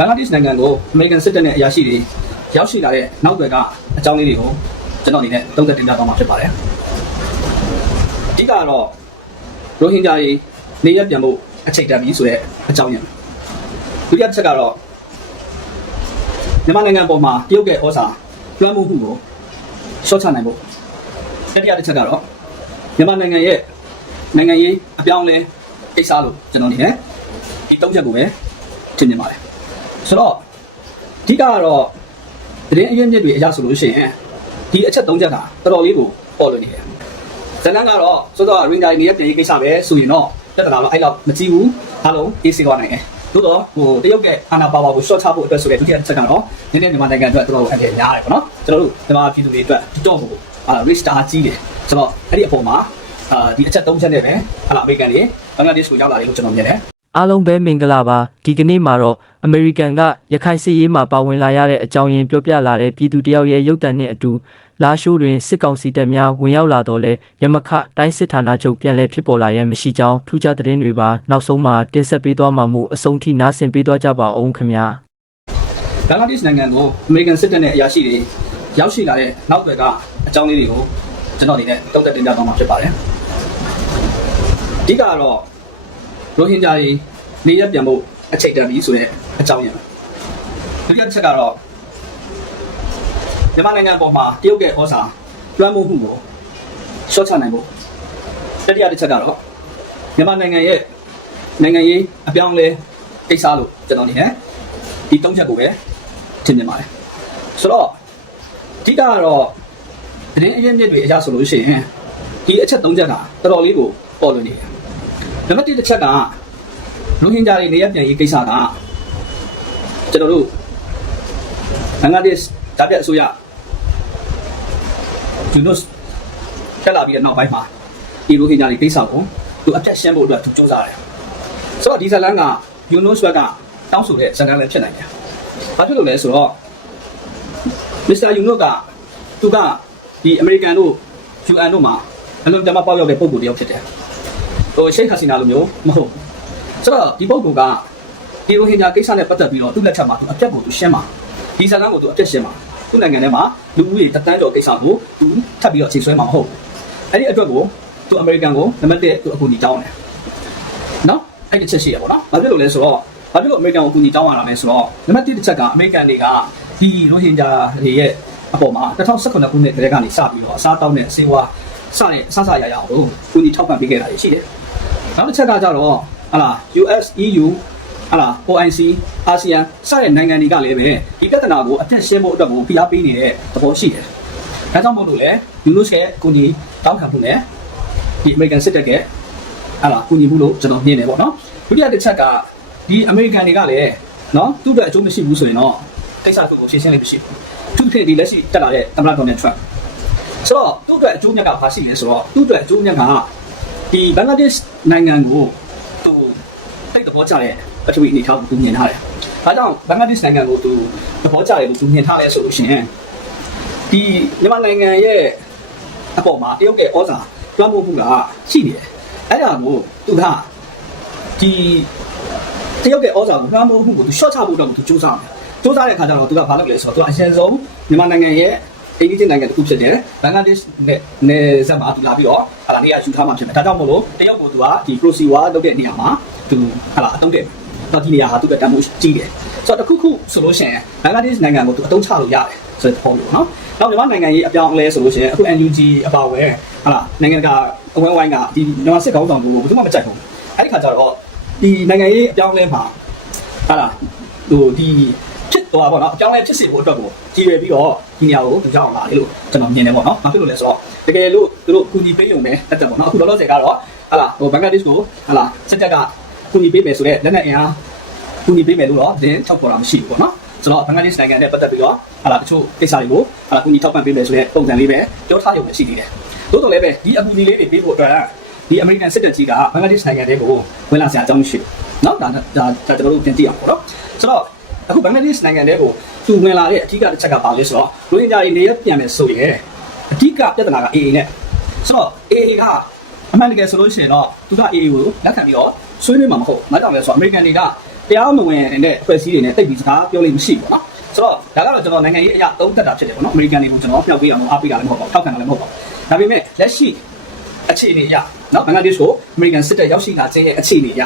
ဘင်္ဂလားဒေ့ရှ်နိုင်ငံကိုအမေရိကန်စစ်တပ်နဲ့အရာရှိတွေရောက်ရှိလာတဲ့နောက်ွယ်ကအကြောင်းလေးတွေကိုကျွန်တော်အနေနဲ့သုံးသပ်တင်ပြသွားမှာဖြစ်ပါတယ်အဓိကတော့ရိုဟင်ဂျာတွေနေရပြန်ဖို့အချိန်တန်ပြီဆိုတဲ့အကြောင်းရင်းဒုတိယတစ်ချက်ကတော့မြန်မာနိုင်ငံပေါ်မှာတရုတ်ရဲ့ဩဇာလွှမ်းမိုးမှုကိုရှော့ချနိုင်ဖို့တတိယတစ်ချက်ကတော့မြန်မာနိုင်ငံရဲ့နိုင်ငံရေးအပြောင်းအလဲကိစ္စလို့ကျွန်တော်အနေနဲ့ဒီသုံးချက်ကိုပဲထင်မြင်ပါတယ် ဆိုတော့အဓိကကတော့သတင်းအရင်းမြစ်တွေအရဆိုလို့ရှိရင်ဒီအချက်သုံးချက်ကတော်တော်လေးကိုပေါ်လွင်နေတယ်ဇန်နန်ကတော့စောစောရင်ဂျာနေရပြည်ရေးကိစ္စပဲဆိုရင်တော့ပြဿနာတော့အဲ့လောက်မကြည့်ဘူးအားလုံးအေးစေသွားနိုင်တယ်သို့တော့ဟိုတရုတ်ရဲ့အာဏာပါဝါကို short ချဖို့အတွက်ဆိုတဲ့ဒုတိယတစ်ချက်ကတော့နည်းနည်းမြန်မာနိုင်ငံအတွက်တော်တော်အန်တများတယ်ပေါ့နော်ကျွန်တော်တို့မြန်မာပြည်သူတွေအတွက်ဒီတော့ဟိုအာ risk တာကြီးတယ်ဆိုတော့အဲ့ဒီအပေါ်မှာအာဒီအချက်သုံးချက်နဲ့ပဲဟာလာအမေရိကန်တွေဘင်္ဂလားဒေ့ရှ်ကိုရောက်လာတယ်လို့ကျွန်တော်မြင်တယ် အားလုံးပဲမင်္ဂလာပါဒီကနေ့မှာတော့အမေရိကန်ကရခိုင်စစ်ရေးမှာပါဝင်လာရတဲ့အကြောင်းရင်းပြောပြလာတဲ့ပြည်သူတယောက်ရဲ့ရုပ်တံနဲ့အတူလာရှိုးတွင်စစ်ကောင်စီတပ်များဝင်ရောက်လာတော့လဲရမခတိုင်းစစ်ဌာနချုပ်ပြန်လည်ဖြစ်ပေါ်လာရန်မရှိကြောင်းထူးခြားသတင်းတွေပါနောက်ဆုံးမှာတင်ဆက်ပေးသွားမှာမို့အဆုံးထိနားဆင်ပေးသွားကြပါအောင်ခင်ဗျာဘင်္ဂလားဒေ့ရှ်နိုင်ငံကိုအမေရိကန်စစ်တပ်နဲ့အရာရှိတွေရောက်ရှိလာတဲ့နောက်ွယ်ကအကြောင်းလေးတွေကိုကျွန်တော်အနေနဲ့တုံ့တက်တင်ပြသွားမှာဖြစ်ပါတယ်အဓိကကတော့ ရိုဟင်ဂျာတွေနေရပြန်ဖို့အချိန်တန်ပြီဆိုတဲ့အကြောင်းရင်းဒုတိယတစ်ချက်ကတော့မြန်မာနိုင်ငံပေါ်မှာတရုတ်ရဲ့ဩဇာလွှမ်းမိုးမှုကိုရှော့ချနိုင်ဖို့တတိယတစ်ချက်ကတော့မြန်မာနိုင်ငံရဲ့နိုင်ငံရေးအပြောင်းအလဲကိစ္စလို့ကျွန်တော်အနေနဲ့ဒီသုံးချက်ကိုပဲထင်မြင်ပါတယ်ဆိုတော့အဓိကကတော့သတင်းအရင်းမြစ်တွေအရဆိုလို့ရှိရင်ဒီအချက်သုံးချက်ကတော်တော်လေးကိုပေါ်လွင်နေတယ် နံပါတ်1တစ်ချက်ကရိုဟင်ဂျာတွေနေရပြန်ရေးကိစ္စကကျွန်တော်တို့ဘင်္ဂလားဒေ့ရှ်ဓာတ်ပြတ်အစိုးရယူနုစ်တက်လာပြီးတဲ့နောက်ပိုင်းမှာဒီရိုဟင်ဂျာတွေကိစ္စကိုသူအပြတ်ရှင်းဖို့အတွက်သူစ조사တယ်ဆိုတော့ဒီဇလန်ကယူနုစ်ဘက်ကတောင်းဆိုတဲ့ဇလန်လည်းဖြစ်နိုင်တယ်ဘာဖြစ်လို့လဲဆိုတော့မစ္စတာယူနုစ်ကသူကဒီအမေရိကန်တို့ UN တို့မှာအလုံးတမပေါက်ရောက်တဲ့ပုံကိုတယောက်ဖြစ်တယ် ဟိုရှိတ်ခါစီနာလိုမျိုးမဟုတ်ဘူးဆိုတော့ဒီပုံကဒီရိုဟင်ဂျာကိစ္စနဲ့ပတ်သက်ပြီးတော့သူ့လက်ထက်မှာသူအပြတ်ကိုသူရှင်းမှာဒီဇလန်ကိုသူအပြတ်ရှင်းမှာသူ့နိုင်ငံထဲမှာလူဦးရေတသန်းကျော်ကိစ္စကိုသူထပ်ပြီးတော့ချိန်ဆွဲမှာမဟုတ်ဘူးအဲ့ဒီအတွက်ကိုသူအမေရိကန်ကိုနံပါတ်1သူအကူအညီတောင်းတယ်နော်အဲ့ဒီချက်ရှိရပါတော့ဘာဖြစ်လို့လဲဆိုတော့ဘာဖြစ်လို့အမေရိကန်ကိုအကူအညီတောင်းရတာလဲဆိုတော့နံပါတ်1တစ်ချက်ကအမေရိကန်တွေကဒီရိုဟင်ဂျာတွေရဲ့အပေါ်မှာ2018ခုနှစ်ကတည်းကနေစပြီးတော့အစားတောင်းတဲ့အစေဝါစတဲ့အဆဆရရအောင်ကိုကူညီထောက်ပံ့ပေးခဲ့တာရှိတယ် နောက်တစ်ချက်ကကြတော့ဟာလာ US EU ဟာလာ OIC အာဆီယံစတဲ့နိုင်ငံတွေကလည်းပဲဒီပြဿနာကိုအပြတ်ရှင်းဖို့အတွက်ကိုဖိအားပေးနေတဲ့သဘောရှိတယ်။ဒါကြောင့်မို့လို့လေယူနိုစ်ရဲ့ကိုညီတောင်းခံမှုနဲ့ဒီ American စစ်တပ်ကဟာလာကိုညီမှုလို့ကျွန်တော်မြင်တယ်ပေါ့နော်။ဒုတိယတစ်ချက်ကဒီ American တွေကလည်းနော်သူ့အတွက်အကျိုးမရှိဘူးဆိုရင်တော့ကိစ္စတစ်ခုကိုရှင်းရှင်းလေးမရှိဘူး။သူတစ်ခေတ်ဒီလက်ရှိတက်လာတဲ့သမ္မတဒေါ်နယ်ထရန့်ဆိုတော့သူ့အတွက်အကျိုးမြတ်ကဘာရှိလဲဆိုတော့သူ့အတွက်အကျိုးမြတ်က ဒီဘင်္ဂလားဒေ့ရှ်နိုင်ငံကိုသူတိတ်သဘောကျတဲ့ပထဝီအနေထားကိုသူမြင်ထားတယ်။ဒါကြောင့်ဘင်္ဂလားဒေ့ရှ်နိုင်ငံကိုသူသဘောကျတယ်လို့သူမြင်ထားလဲဆိုလို့ရှိရင်ဒီမြန်မာနိုင်ငံရဲ့အပေါ်မှာတရုတ်ရဲ့ဩဇာလွှမ်းမိုးမှုကရှိနေတယ်။အဲ့ဒါကိုသူကဒီတရုတ်ရဲ့ဩဇာကိုလွှမ်းမိုးမှုကိုသူရှော့ချဖို့တော့သူစူးစမ်းတယ်။စူးစမ်းတဲ့အခါကျတော့သူကဘာလုပ်လဲဆိုတော့သူကအရင်ဆုံးမြန်မာနိုင်ငံရဲ့ အိန္ဒိယနိုင်ငံတစ်ခုဖြစ်တယ်ဘင်္ဂလားဒေ့ရှ်နဲ့နယ်စပ်မှာသူလာပြီးတော့ဟာလာနေရာယူထားမှဖြစ်တယ်ဒါကြောင့်မို့လို့တရုတ်ကိုသူကဒီ proxy war လုပ်တဲ့နေရာမှာသူဟာလာအတုံးတယ်တော့ဒီနေရာဟာသူကတန်ဖိုးကြီးတယ်ဆိုတော့တစ်ခုခုဆိုလို့ရှိရင်ဘင်္ဂလားဒေ့ရှ်နိုင်ငံကိုသူအတုံးချလို့ရတယ်ဆိုတဲ့ပုံလို့နော်နောက်မြန်မာနိုင်ငံရေးအပြောင်းအလဲဆိုလို့ရှိရင်အခု NUG အပါအဝင်ဟာလာနိုင်ငံကအဝဲဝိုင်းကဒီမြန်မာစစ်ကောင်းဆောင်ကိုဘယ်သူမှမကြိုက်ဘူးအဲ့ဒီခါကျတော့ဒီနိုင်ငံရေးအပြောင်းအလဲမှာဟာလာဟိုဒီ ဖြစ်သွားပါတော့အကြောင်းလဲဖြစ်စေဖို့အတွက်ကိုကြည်ရပြီးတော့ဒီနေရာကိုကြောက်အောင်လာလေလို့ကျွန်တော်မြင်တယ်ပေါ့နော်။ဘာဖြစ်လို့လဲဆိုတော့တကယ်လို့သူတို့ကူညီပေးရုံပဲတက်တယ်ပေါ့နော်။အခုလောလောဆယ်ကတော့ဟာလာဟိုဘင်္ဂလားဒေ့ရှ်ကိုဟာလာစက်တက်ကကူညီပေးမယ်ဆိုတော့လက်နက်အင်အားကူညီပေးမယ်လို့တော့သတင်းထောက်ပေါ်တာမရှိဘူးပေါ့နော်။ဆိုတော့ဘင်္ဂလားဒေ့ရှ်နိုင်ငံနဲ့ပတ်သက်ပြီးတော့ဟာလာတချို့ကိစ္စတွေကိုဟာလာကူညီထောက်ပံ့ပေးမယ်ဆိုတဲ့ပုံစံလေးပဲပြောထားရုံပဲရှိသေးတယ်။သို့တော်လည်းပဲဒီအကူအညီလေးတွေပေးဖို့အတွက်ဒီအမေရိကန်စစ်တပ်ကြီးကဘင်္ဂလားဒေ့ရှ်နိုင်ငံတွေကိုဝင်လာစရာအကြောင်းမရှိဘူး။နော်ဒါဒါဒါကျွန်တော်တို့ပြန်ကြည့်အောင်ပေါ့နော်။ဆိုတော့ အခုဘင်္ဂလားဒေ့ရှ်နိုင်ငံတွေကိုသူဝင်လာတဲ့အဓိကတစ်ချက်ကပါလဲဆိုတော့ရိုဟင်ဂျာတွေနေရပြန်မယ်ဆိုရင်အဓိကပြဿနာက AA နဲ့ဆိုတော့ AA ကအမှန်တကယ်ဆိုလို့ရှိရင်တော့သူက AA ကိုလက်ခံပြီးတော့ဆွေးနွေးမှာမဟုတ်။ဒါကြောင့်လဲဆိုတော့အမေရိကန်တွေကဒီတရားမဝင်တဲ့အဖွဲ့အစည်းတွေနဲ့တိတ်ပြီးစကားပြောလို့မရှိဘူးပေါ့နော်ဆိုတော့ဒါကတော့ကျွန်တော်နိုင်ငံရေးအရာသုံးသက်တာဖြစ်တယ်ပေါ့နော်အမေရိကန်တွေကိုကျွန်တော်ပြောက်ပေးအောင်အားပေးတာလည်းမဟုတ်ပါဘူးထောက်ခံတာလည်းမဟုတ်ပါဘူးဒါပေမဲ့လက်ရှိအခြေအနေအရနော်ဘင်္ဂလားဒေ့ရှ်ကိုအမေရိကန်စစ်တပ်ရောက်ရှိလာခြင်းရဲ့အခြေအနေအရ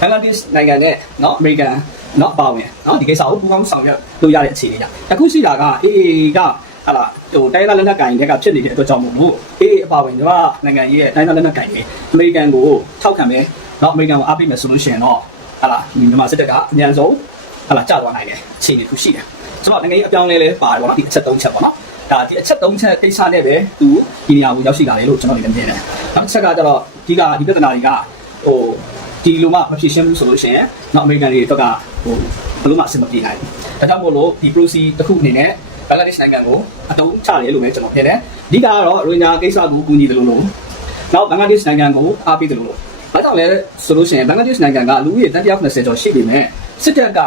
ဘင်္ဂလားဒေ့ရှ်နိုင်ငံနဲ့နော်အမေရိကန် နော်ပါဝင်နော်ဒီကိစ္စကိုပူးပေါင်းဆောင်ရွက်လို့ရတဲ့အခြေအနေအရအခုရှိတာကအေးအေးကဟာလာဟိုတိုင်းသားလက်နက်ကင်တွေကဖြစ်နေတဲ့အတွက်ကြောင့်မို့လို့အေးအေးအပါဝင်ကနိုင်ငံရေးရဲ့တိုင်းသားလက်နက်ကင်တွေအမေရိကန်ကိုထောက်ခံမယ်နော်အမေရိကန်ကိုအားပေးမယ်ဆိုလို့ရှိရင်တော့ဟာလာဒီမြန်မာစစ်တပ်ကအများဆုံးဟာလာကြာသွားနိုင်တယ်အခြေအနေတစ်ခုရှိတယ်ဆိုတော့နိုင်ငံရေးအပြောင်းလဲလဲပါတယ်ပေါ့နော်ဒီအချက်၃ချက်ပေါ့နော်ဒါဒီအချက်၃ချက်ကိစ္စနဲ့ပဲသူဒီနေရာကိုရောက်ရှိလာတယ်လို့ကျွန်တော်လည်းမြင်တယ်နောက်တစ်ချက်ကကျတော့ဒီကဒီပြဿနာတွေကဟိုဒီလိုမှမဖြစ်ရှင်းဘူးဆိုလို့ရှိရင်နော်အမေရိကန်တွေအတွက်က ဟိုဘယ်လိုမှအဆင်မပြေနိုင်ဘူးဒါကြောင့်မို့လို့ဒီ process တစ်ခုအနေနဲ့ဘင်္ဂလားဒေ့ရှ်နိုင်ငံကိုအတုံးချတယ်လို့ပဲကျွန်တော်ထင်တယ်အဓိကကတော့ရိုဟင်ဂျာကိစ္စကိုကူညီတယ်လို့လို့နောက်ဘင်္ဂလားဒေ့ရှ်နိုင်ငံကိုအားပေးတယ်လို့လို့အဲကြောင့်လည်းဆိုလို့ရှိရင်ဘင်္ဂလားဒေ့ရှ်နိုင်ငံကလူဦးရေတန်190ကျော်ရှိပေမဲ့စစ်တပ်က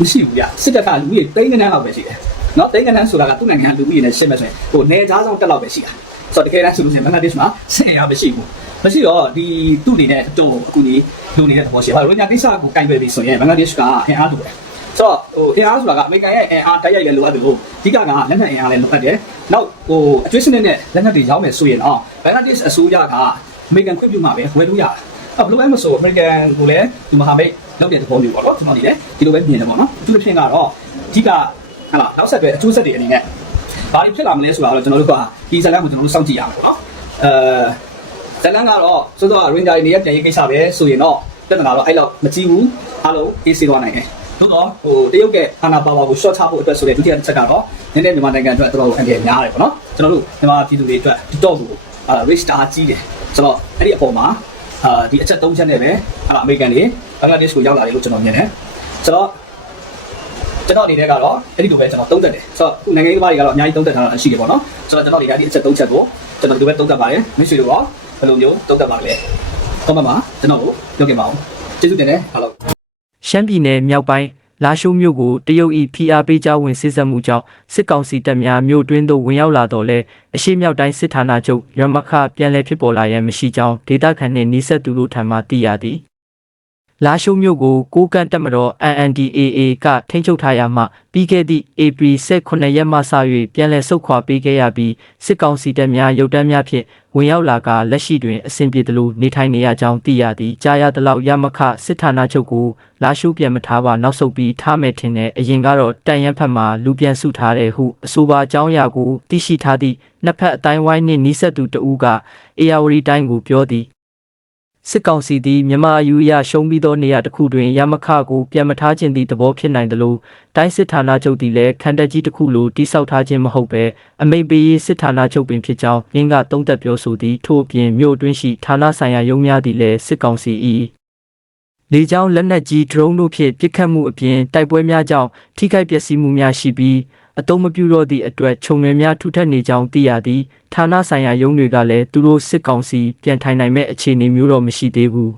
မရှိဘူးဗျစစ်တပ်ကလူကြီးတိန်းကနေလောက်ပဲရှိတယ်နော်တိန်းကနေဆိုတာကသူ့နိုင်ငံလူကြီးနဲ့ရှင်းမဲ့ဆိုရင်ဟိုနေသားဆောင်တက်လောက်ပဲရှိတာဆိုတော့တကယ်တမ်းဆိုလို့ရှိရင်ဘင်္ဂလားဒေ့ရှ်မှာဆင်ရမရှိဘူး မရှိတော့ဒီသူ့အနေနဲ့အတော်အခုဒီလူနေတဲ့သဘောရှိပါရိုညာကိစ္စကိုကင်ပယ်ပြီဆိုရင်ဘင်္ဂလားဒေ့ရှ်ကအင်အားလိုတယ်ဆိုတော့ဟိုအင်အားဆိုတာကအမေရိကန်ရဲ့အင်အားတိုက်ရိုက်လည်းလိုအပ်တယ်လို့အဓိကကလက်နက်အင်အားလည်းလိုအပ်တယ်နောက်ဟိုအကျွေးစနစ်နဲ့လက်နက်တွေရောင်းမယ်ဆိုရင်တော့ဘင်္ဂလားဒေ့ရှ်အစိုးရကအမေရိကန်ခွင့်ပြုမှာပဲဝယ်လို့ရတယ်အဲ့ဘယ်လိုလဲမဆိုအမေရိကန်ကိုလည်းဒီမဟာမိတ်လုပ်တဲ့သဘောမျိုးပေါ့နော်ကျွန်တော်ဒီလည်းဒီလိုပဲမြင်တယ်ပေါ့နော်အထူးသဖြင့်ကတော့အဓိကဟာလာနောက်ဆက်တွဲအကျိုးဆက်တွေအနေနဲ့ဘာတွေဖြစ်လာမလဲဆိုတာတော့ကျွန်တော်တို့ကဒီဇာတ်လမ်းကိုကျွန်တော်တို့စောင့်ကြည့်ရမှာပေါ့နော်အဲ ဇာတ်လမ်းကတော့စောစောကရင်ဂျာတွေနေရပြန်ရေးကိစ္စပဲဆိုရင်တော့ပြဿနာတော့အဲ့လောက်မကြီးဘူးအားလုံးအေးဆေးသွားနိုင်တယ်သို့တော့ဟိုတရုတ်ကအာနာပါဝါကို short ချဖို့အတွက်ဆိုတဲ့ဒုတိယတစ်ချက်ကတော့နည်းနည်းမြန်မာနိုင်ငံအတွက်တော်တော်အန်တယ်များတယ်ပေါ့နော်ကျွန်တော်တို့မြန်မာပြည်သူတွေအတွက်တော့ကိုအာ risk တာကြီးတယ်ဆိုတော့အဲ့ဒီအပေါ်မှာအာဒီအချက်၃ချက်နဲ့ပဲအာအမေရိကန်တွေဘင်္ဂလားဒေ့ရှ်ကိုရောက်လာတယ်လို့ကျွန်တော်မြင်တယ်ဆိုတော့ကျွန်တော်အနေနဲ့ကတော့အဲ့ဒီလိုပဲကျွန်တော်သုံးသက်တယ်ဆိုတော့ခုနိုင်ငံရေးသမားတွေကတော့အများကြီးသုံးသက်ထားတာရှိတယ်ပေါ့နော်ဆိုတော့ကျွန်တော်ဒီကအချက်၃ချက်ကိုကျွန်တော်ဒီလိုပဲသုံးသက်ပါတယ်မိတ်ဆွေတို့က ဘယ်လိုမျိုးသုံးသက်ပါလဲကောမန့်မှာကျွန်တော်ကိုပြောပြပါအောင်ကျေးဇူးတင်တယ်ဟာလို့ရှမ်းပြည်နယ်မြောက်ပိုင်းလာရှိုးမြို့ကိုတရုတ်၏ဖိအားပေးကြောင်းဝင်စစ်ဆက်မှုကြောင့်စစ်ကောင်စီတပ်များမြို့တွင်းသို့ဝင်ရောက်လာတော့လဲအရှိမြောက်တိုင်းစစ်ဌာနချုပ်ရမခပြန်လည်ဖြစ်ပေါ်လာရန်မရှိကြောင်းဒေသခံနှင့်နှိဆက်သူတို့ထံမှသိရသည် လာရှိုးမြို့ကိုကိုကန့်တက်မတော် NNDAA ကထိန်းချုပ်ထားရမှပြီးခဲ့သည့်ဧပြီ18ရက်မှစ၍ပြန်လည်ဆုတ်ခွာပေးခဲ့ရပြီးစစ်ကောင်စီတပ်များရုတ်တမ်းများဖြင့်ဝင်ရောက်လာကလက်ရှိတွင်အဆင်ပြေသလိုနေထိုင်နေရကြောင်းသိရသည်ကြားရသလောက်ရမခစစ်ဌာနချုပ်ကိုလာရှိုးပြန်မထားပါနောက်ဆုတ်ပြီးထားမယ်ထင်တယ်အရင်ကတော့တန်ရန်ဖက်မှာလူပြန်စုထားတယ်ဟုအဆိုပါအကြောင်းအရာကိုသိရှိထားသည့်နှစ်ဖက်အတိုင်းဝိုင်းနှင့်နှိဆက်သူတဦးကအေယာဝတီတိုင်းကိုပြောသည် စစ်ကောင်စီသည်မြန်မာအယူအရရှုံးပြီးသောနေရာတစ်ခုတွင်ရမခကိုပြန်မထားခြင်းသည့်သဘောဖြစ်နိုင်သလိုတိုင်းစစ်ဌာနချုပ်သည်လည်းခန္ဓာကြီးတစ်ခုလိုတိစောက်ထားခြင်းမဟုတ်ပဲအမိန့်ပေးရေးစစ်ဌာနချုပ်ပင်ဖြစ်ကြောင်းရင်းကသုံးသက်ပြောဆိုသည်ထို့အပြင်မြို့အတွင်းရှိဌာနဆိုင်ရာရုံးများသည်လည်းစစ်ကောင်စီ၏လေကြောင်းလက်နက်ကြီး drone တို့ဖြင့်ပစ်ခတ်မှုအပြင်တိုက်ပွဲများကြောင့်ထိခိုက်ပျက်စီးမှုများရှိပြီး အတုံးမပြုတော့သည့်အတွက်ခြုံငယ်များထူထပ်နေကြောင်းသိရသည်ဌာနဆိုင်ရာရုံးတွေကလည်းသူတို့စစ်ကောင်စီပြန်ထိုင်နိုင်မဲ့အခြေအနေမျိုးတော့မရှိသေးဘူး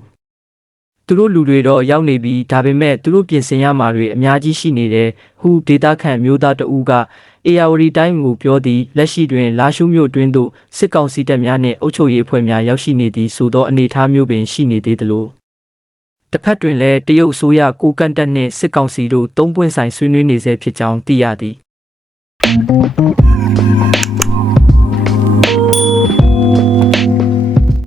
သူတို့လူတွေတော့ရောက်နေပြီဒါပေမဲ့သူတို့ပြင်ဆင်ရမှာတွေအများကြီးရှိနေတယ်ဟုဒေတာခန့်မျိုးသားတဦးကအေယာဝတီတိုင်းကိုပြောသည်လက်ရှိတွင် လာရှုမျိုးတွင်သို့စစ်ကောင်စီတပ်များနှင့်အုပ်ချုပ်ရေးအဖွဲ့များရောက်ရှိနေသည်ဆိုသောအနေအထားမျိုးပင်ရှိနေသေးသလိုတစ်ဖက်တွင်လည်းတရုတ်အစိုးရကိုကန့်တက်နှင့်စစ်ကောင်စီတို့သုံးပွင့်ဆိုင်ဆွေးနွေးနေဆဲဖြစ်ကြောင်းသိရသည် Thank you.